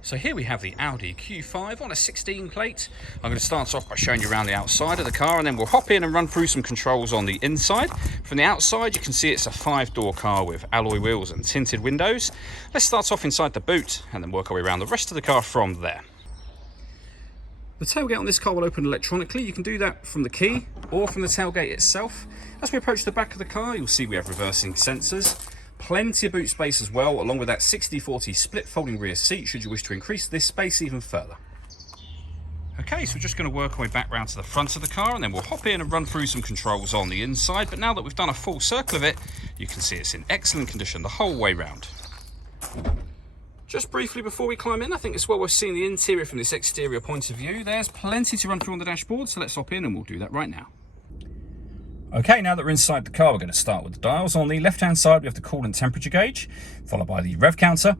So here we have the Audi Q5 on a 16 plate. I'm going to start off by showing you around the outside of the car, and then we'll hop in and run through some controls on the inside. From the outside you can see it's a 5-door car with alloy wheels and tinted windows. Let's start off inside the boot and then work our way around the rest of the car from there. The tailgate on this car will open electronically. You can do that from the key or from the tailgate itself. As we approach the back of the car, you'll see we have reversing sensors. Plenty of boot space as well, along with that 60/40 split folding rear seat should you wish to increase this space even further. Okay, so we're just going to work our way back round to the front of the car, and then we'll hop in and run through some controls on the inside. But now that we've done a full circle of it, you can see it's in excellent condition the whole way round. Just briefly before we climb in, I think it's well worth seeing the interior from this exterior point of view. There's plenty to run through on the dashboard, so let's hop in and we'll do that right now. Okay, now that we're inside the car, we're going to start with the dials. On the left-hand side, we have the coolant temperature gauge, followed by the rev counter,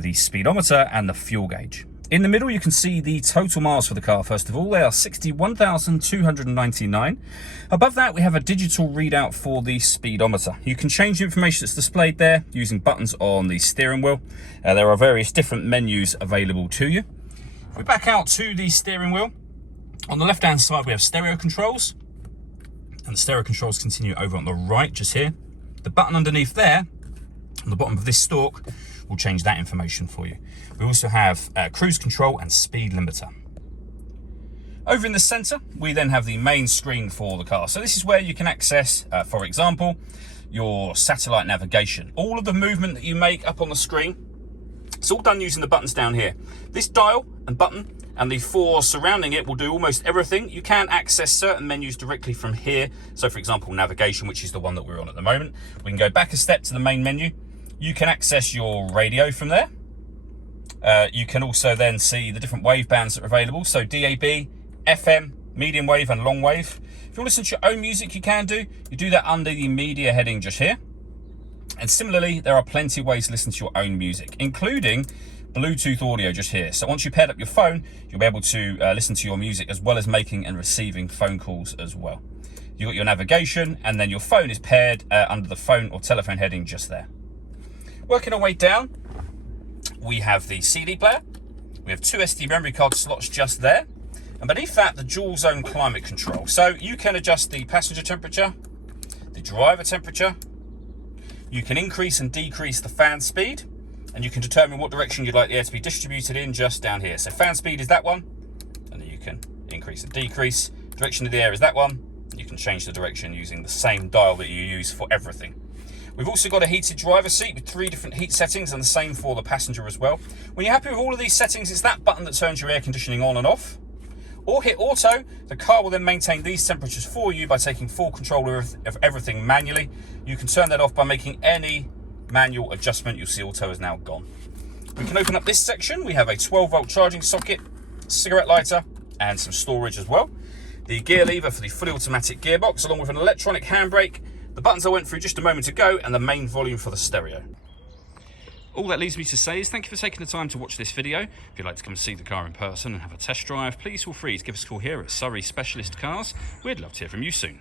the speedometer, and the fuel gauge. In the middle, you can see the total miles for the car. First of all, they are 61,299. Above that, we have a digital readout for the speedometer. You can change the information that's displayed there using buttons on the steering wheel. There are various different menus available to you. If we back out to the steering wheel, on the left-hand side, we have stereo controls. And the stereo controls continue over on the right, just here. The button underneath there, on the bottom of this stalk, will change that information for you. We also have cruise control and speed limiter. Over in the center, we then have the main screen for the car. So this is where you can access, for example, your satellite navigation. All of the movement that you make up on the screen, it's all done using the buttons down here. This dial and button and the 4 surrounding it will do almost everything. You can access certain menus directly from here. So for example, navigation, which is the one that we're on at the moment. We can go back a step to the main menu. You can access your radio from there. You can also then see the different wave bands that are available. So DAB, FM, medium wave and long wave. If you want to listen to your own music, you can do. You do that under the media heading just here. And similarly, there are plenty of ways to listen to your own music, including Bluetooth audio just here. So once you paired up your phone, you'll be able to listen to your music as well as making and receiving phone calls as well. You've got your navigation, and then your phone is paired under the phone or telephone heading just there. Working our way down, we have the CD player. We have 2 SD memory card slots just there. And beneath that, the dual zone climate control. So you can adjust the passenger temperature, the driver temperature. You can increase and decrease the fan speed, and you can determine what direction you'd like the air to be distributed in just down here. So fan speed is that one, and then you can increase and decrease. Direction of the air is that one. You can change the direction using the same dial that you use for everything. We've also got a heated driver seat with 3 different heat settings, and the same for the passenger as well. When you're happy with all of these settings, it's that button that turns your air conditioning on and off. Or hit auto. The car will then maintain these temperatures for you by taking full control of everything manually. You can turn that off by making any manual adjustment. You'll see auto is now gone. We can open up this section. We have a 12-volt charging socket, cigarette lighter, and some storage as well. The gear lever for the fully automatic gearbox, along with an electronic handbrake, the buttons I went through just a moment ago, and the main volume for the stereo. All that leaves me to say is thank you for taking the time to watch this video. If you'd like to come and see the car in person and have a test drive, please feel free to give us a call here at Surrey Specialist Cars. We'd love to hear from you soon.